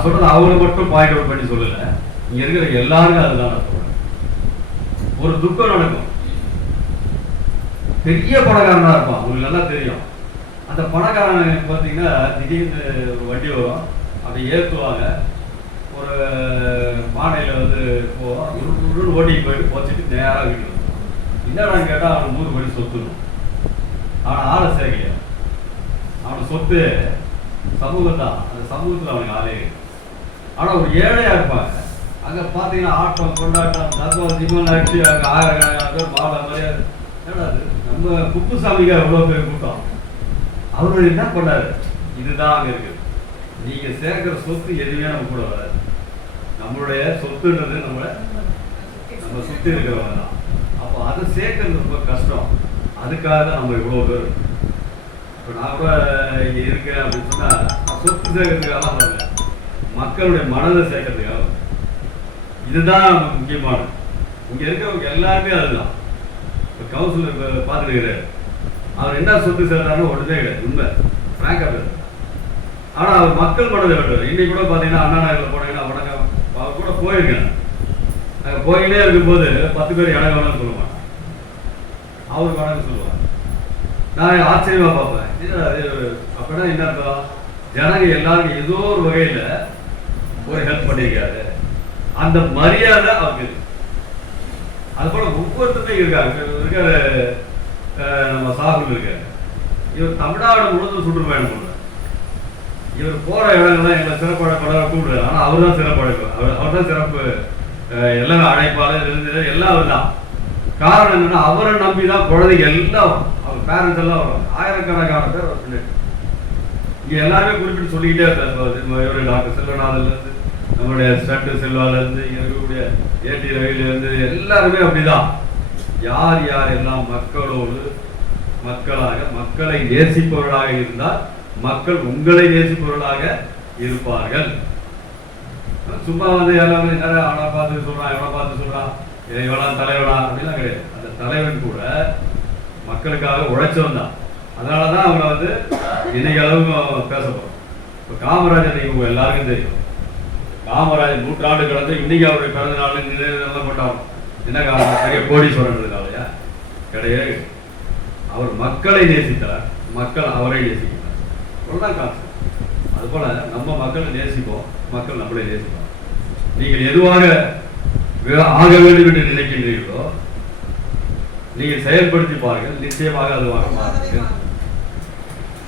நான் சொல்றது அவங்கள மட்டும் பாயிண்ட் அவுட் பண்ணி சொல்லல. இங்க இருக்கிற எல்லாருக்கும் அதுதான் நான் சொல்றேன். ஒரு துக்கம் நடக்கும். பெரிய பணக்காரனா இருப்பான். உங்களுக்கு நல்லா தெரியும். அந்த பணக்காரன் பார்த்தீங்கன்னா திடீர்னு ஒரு வண்டி வரும். அப்படி ஏற்றுவாங்க. ஒரு பானையில் வந்து போவோம் உருள் ஓட்டிக்கு போயிட்டு போச்சுட்டு நேராக வீட்டு என்னடா கேட்டால் அவனுக்கு நூறு கோடி சொத்துணும் அவனை ஆளை சேர்க்கலையா? அவன் சொத்து சமூகம் தான் அந்த சமூகத்தில் அவனுக்கு ஆளே ஆனால் ஒரு ஏழையாக இருப்பாங்க. அங்கே பார்த்தீங்கன்னா ஆட்டம் கொண்டாட்டம் தத்துவம் திமன் ஆட்சி அங்கே ஆயிரக்கணக்கான பேர் மாலை மரியாதை என்னடா நம்ம குப்புசாமிக்கு எவ்வளோ பேர் கூட்டம்? அவர் என்ன பண்ணார்? இதுதான் அங்கே இருக்குது. நீங்கள் சேர்க்குற சொத்து எதுவுமே நம்ம கூட வராது. நம்மளுடைய சொத்துன்றது நம்மளை நம்ம சுற்றி இருக்கிறவங்க தான். அப்போ அதை சேர்க்கறது ரொம்ப கஷ்டம். அதுக்காக தான் நம்ம இவ்வளோ பேர். இப்போ நான் கூட இங்கே இருக்கேன் அப்படின்னு சொன்னால் சொத்து சேர்க்கறதுக்காக வரல. மக்களுடைய மனதை சேர்க்கறதுக்காக. இதுதான் நமக்கு முக்கியமானது. இங்க இருக்கிறவங்க எல்லாருமே அதுதான். இப்போ கவுன்சிலர் இப்போ அவர் என்ன சொத்து சேர்த்தாருன்னு ஒன்றுமே கிடையாது உண்மை. ஃப்ராங்காக பேர் ஆனா அவர் மக்கள் மனதை வெட்டுவார் இன்னைக்கு கூட பார்த்தீங்கன்னா அண்ணா நகரில் போனீங்கன்னா வணக்கம் அவர் கூட போயிருக்கேன். அங்கே போயிட்டே இருக்கும்போது பத்து பேர் இடம் வேணும்னு சொல்ல அவர் வேணும்னு சொல்லுவார் நான் ஆச்சரியமா பார்ப்பேன். அப்படின்னா என்ன இருக்கா ஜனங்க எல்லாரும் ஏதோ ஒரு வகையில ஒரு ஹெல்ப் பண்ணியிருக்காரு. அந்த மரியாதை அவருக்கு இருக்கு. அது போல ஒவ்வொருத்தருமே இருக்காங்க. இருக்கிற அஹ், நம்ம சாகுல் இருக்காரு. இவர் தமிழ்நாடு முழுவதும் சுற்றுப்பயணம் பண்ண இவர் போற இடங்கள்லாம் எங்களை சிறப்பாட படம் கூப்பிடுறாரு ஆனா அவர் தான் சிறப்படைப்பார் அவர் அவர் தான் சிறப்பு அஹ், எல்லாமே அழைப்பாளர் இருந்து எல்லாம் அவர் தான். காரணம் என்னன்னா அவரை நம்பி தான் குழந்தைங்க எல்லாம் வரும். அவர் பேரண்ட்ஸ் எல்லாம் வரும் ஆயிரக்கணக்கான பேர் அவர் எல்லாருமே குறிப்பிட்டு சொல்லிக்கிட்டே இருக்காரு. இவர் டாக்டர் செல்வநாதன்லேருந்து நம்முடைய நம்மளுடைய ஸ்டட்டு செல்வால இருந்து இருக்கக்கூடிய ஏடி ரவில இருந்து எல்லாருமே அப்படிதான். யார் யார் எல்லாம் மக்களோடு மக்களாக மக்களை நேசிப்பவர்களாக இருந்தால் மக்கள் உங்களை நேசிப்பவர்களாக இருப்பார்கள். சும்மா வந்து எல்லாமே நிறைய அவனை பார்த்து சொல்றான் இவனை பார்த்து சொல்றான் இவனா தலைவனா? அப்படின்லாம் கிடையாது. அந்த தலைவன் கூட மக்களுக்காக உழைச்சவன் தான். அதனால தான் அவங்கள வந்து இன்னைக்கு அளவுக்கு பேச போறோம் இப்போ காமராஜர் நீங்க உங்க எல்லாருக்கும் தெரியும். காமராஜர் நூற்றாண்டு கடந்து இன்னைக்கு அவருடைய பிறந்த நாள் நினைவு கொண்டாடும் என்ன காரணம்? பெரிய கோடீஸ்வரன்றதுனாலயா கிடையாது. அவர் மக்களை நேசித்தார். மக்கள் அவரை நேசிக்கிறார். அவ்வளவுதான் காசு அதுபோல் நம்ம மக்களை நேசிப்போம். மக்கள் நம்மளை நேசிப்போம். நீங்கள் எதுவாக ஆக வேண்டும் என்று நினைக்கின்றீர்களோ நீங்கள் செயல்படுத்தி பாருங்கள். நிச்சயமாக அது மாறும்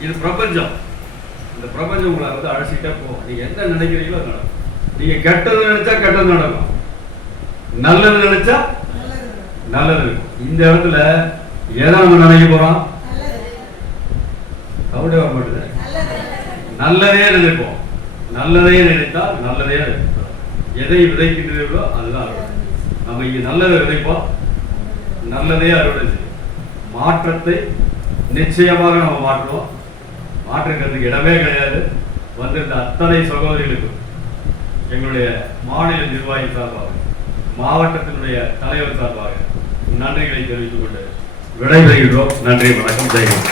இது பிரபஞ்சம். இந்த பிரபஞ்சம் உங்களை வந்து அழைச்சிட்டே போகும். நீங்க என்ன நினைக்கிறீங்களோ அது நடக்கும். நீங்க கெட்டது நினைச்சா கெட்டது நடக்கும். நல்லது நினைச்சா நல்லது இந்த இடத்துல எதை நம்ம நினைக்க போறோம்? கவுண்டே வர நல்லதே நினைப்போம். நல்லதே நினைத்தால் நல்லதே நினைப்போம். எதை விதைக்கின்றீர்களோ அதுதான் அறுவடை நம்ம இங்க நல்லதை விதைப்போம். நல்லதே அறுவடை செய்யும் மாற்றத்தை நிச்சயமாக நம்ம மாற்றுவோம். மாற்றுக்கிறதுக்கு இடமே கிடையாது. வந்திருந்த அத்தனை சகோதரிகளுக்கும் எங்களுடைய மாநில நிர்வாகி சார்பாக மாவட்டத்தினுடைய தலைவர் சார்பாக நன்றிகளை தெரிவித்துக் கொண்டு விடைபெறுகிறோம். நன்றி வணக்கம். ஜெயகன்